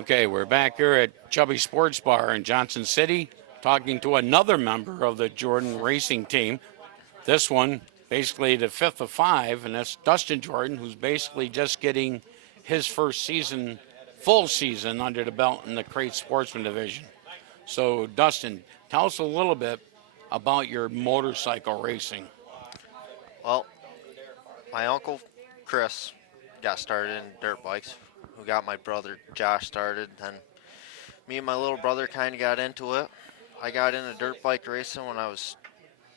Okay, we're back here at Chubby Sports Bar in Johnson City talking to another member of the Jordan racing team. This one, basically the fifth of five, and that's Dustin Jordan, who's basically just getting his first season, full season, under the belt in the Crate Sportsman Division. So, Dustin, tell us a little bit about your motorcycle racing. Well, my uncle Chris got started in dirt bikes, who got my brother Josh started. Then me and my little brother kind of got into it. I got into dirt bike racing when I was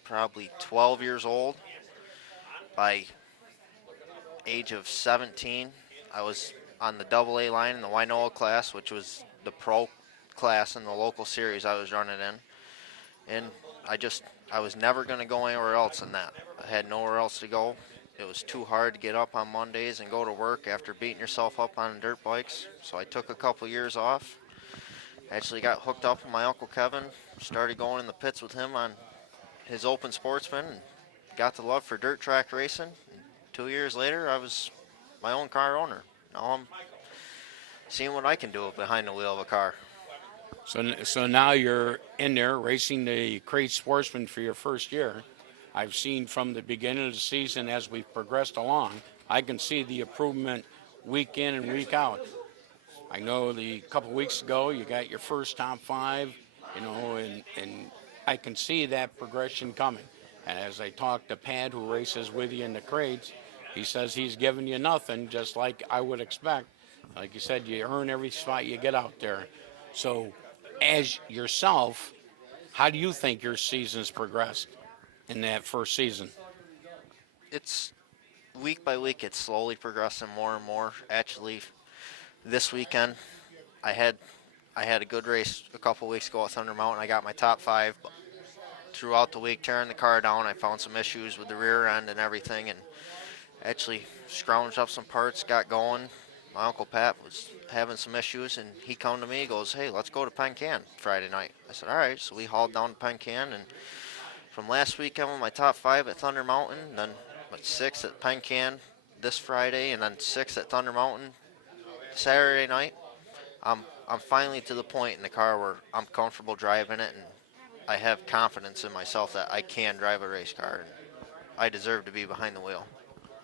probably 12 years old. By age of 17, I was on the double A line in the Winoa class, which was the pro class in the local series I was running in. And I just, I was never going to go anywhere else in that. I had nowhere else to go. It was too hard to get up on Mondays and go to work after beating yourself up on dirt bikes. So I took a couple years off. Actually got hooked up with my Uncle Kevin. Started going in the pits with him on his open sportsman and got the love for dirt track racing. And 2 years later, I was my own car owner. Now I'm seeing what I can do behind the wheel of a car. So now you're in there racing the Crate Sportsman for your first year. I've seen from the beginning of the season as we've progressed along, I can see the improvement week in and week out. I know the couple weeks ago you got your first top five, and I can see that progression coming. And as I talk to Pat, who races with you in the crates, he says he's giving you nothing, just like I would expect. Like you said, you earn every spot you get out there. So, as yourself, how do you think your season's progressed in that first season? It's week by week, it's slowly progressing more and more. Actually, this weekend, I had I had a good race a couple weeks ago at Thunder Mountain. I got my top five. But throughout the week, tearing the car down, I found some issues with the rear end and everything, and actually scrounged up some parts, got going. My Uncle Pat was having some issues, and he come to me, he goes, hey, let's go to Pencan Friday night. I said, all right. So we hauled down to Pencan, and from last weekend with my top five at Thunder Mountain, then six at Pencan this Friday, and then six at Thunder Mountain Saturday night. I'm I'm finally to the point in the car where I'm comfortable driving it, and I have confidence in myself that I can drive a race car, and I deserve to be behind the wheel.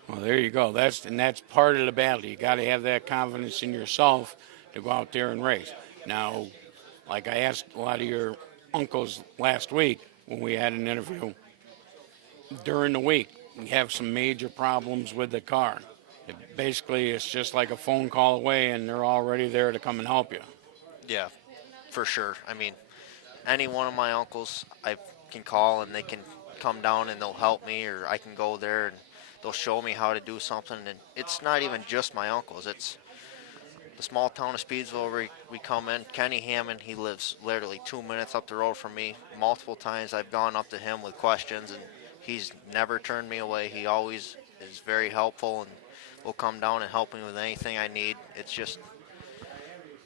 Well, there you go. That's part of the battle. You got to have that confidence in yourself to go out there and race. Now, like I asked a lot of your uncles last week when we had an interview, during the week, we have some major problems with the car. Basically, it's just like a phone call away, and they're already there to come and help you. Yeah, for sure. I mean, any one of my uncles I can call and they can come down and they'll help me, or I can go there and they'll show me how to do something. And it's not even just my uncles. It's the small town of Speedsville where we come in. Kenny Hammond, he lives literally 2 minutes up the road from me. Multiple times I've gone up to him with questions, and he's never turned me away. He always is very helpful and will come down and help me with anything I need.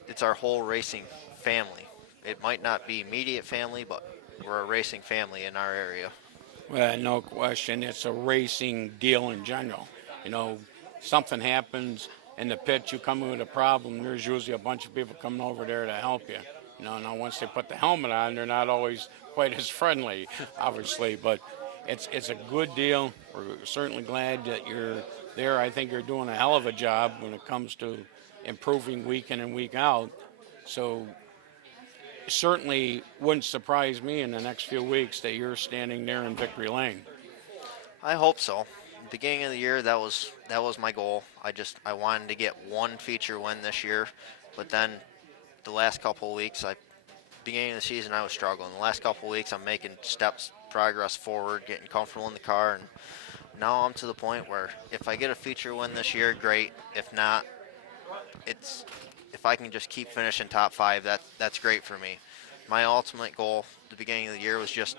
It's our whole racing family. It might not be immediate family, but we're a racing family in our area. Well, no question, it's a racing deal in general. You know, something happens in the pit, you come in with a problem, there's usually a bunch of people coming over there to help you. Now once they put the helmet on, they're not always quite as friendly, obviously, but it's a good deal. We're certainly glad that you're there. I think you're doing a hell of a job when it comes to improving week in and week out. So certainly wouldn't surprise me in the next few weeks that you're standing there in victory lane. I hope so. Beginning of the year, that was my goal. I wanted to get one feature win this year, but then the last couple of weeks, beginning of the season, I was struggling. The last couple of weeks, I'm making steps, progress forward, getting comfortable in the car, and now I'm to the point where if I get a feature win this year, great. If not, it's if I can just keep finishing top five, that's great for me. My ultimate goal at the beginning of the year was just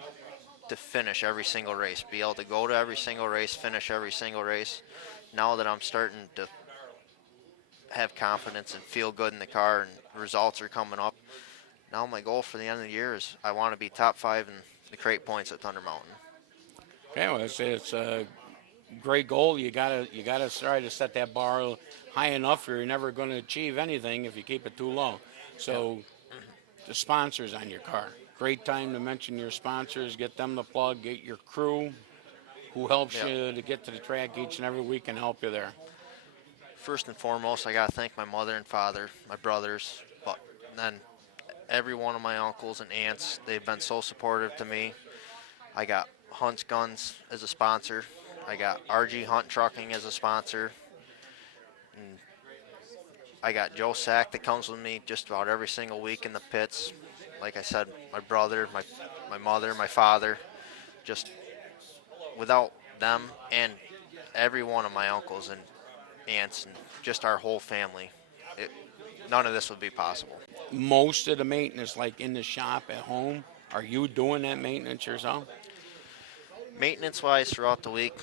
to finish every single race, be able to go to every single race, finish every single race. Now that I'm starting to have confidence and feel good in the car and results are coming up, now my goal for the end of the year is I want to be top five in the crate points at Thunder Mountain. Okay, well, it's great goal. You gotta try to set that bar high enough, or you're never going to achieve anything if you keep it too low. Yep. So the sponsors on your car. Great time to mention your sponsors. Get them the plug. Get your crew who helps Yep. you to get to the track each and every week and help you there. First and foremost, I got to thank my mother and father, my brothers, but then every one of my uncles and aunts. They've been so supportive to me. I got Hunt's Guns as a sponsor. I got RG Hunt Trucking as a sponsor. And I got Joe Sack that comes with me just about every single week in the pits. Like I said, my brother, my mother, my father. Just without them and every one of my uncles and aunts and just our whole family, it, none of this would be possible. Most of the maintenance, like in the shop at home, are you doing that maintenance yourself? Maintenance wise throughout the week,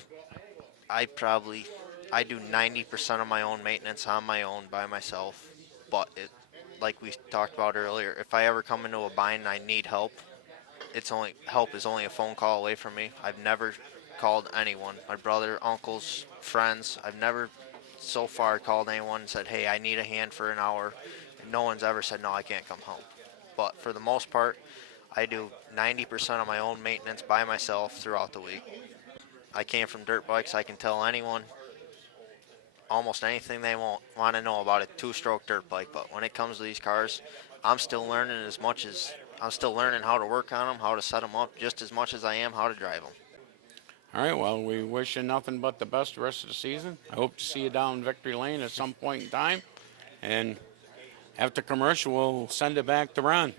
I probably I do 90% of my own maintenance on my own by myself. But like we talked about earlier, if I ever come into a bind and I need help, help is only a phone call away from me. I've never called anyone, my brother, uncles, friends. I've never so far called anyone and said, "Hey, I need a hand for an hour." And no one's ever said, "No, I can't come home." But for the most part, I do 90% of my own maintenance by myself throughout the week. I came from dirt bikes. I can tell anyone almost anything they want to know about a two-stroke dirt bike. But when it comes to these cars, I'm still learning as much as I'm still learning how to work on them, how to set them up, just as much as I am how to drive them. All right, well, we wish you nothing but the best the rest of the season. I hope to see you down Victory Lane at some point in time. And after commercial, we'll send it back to Ron.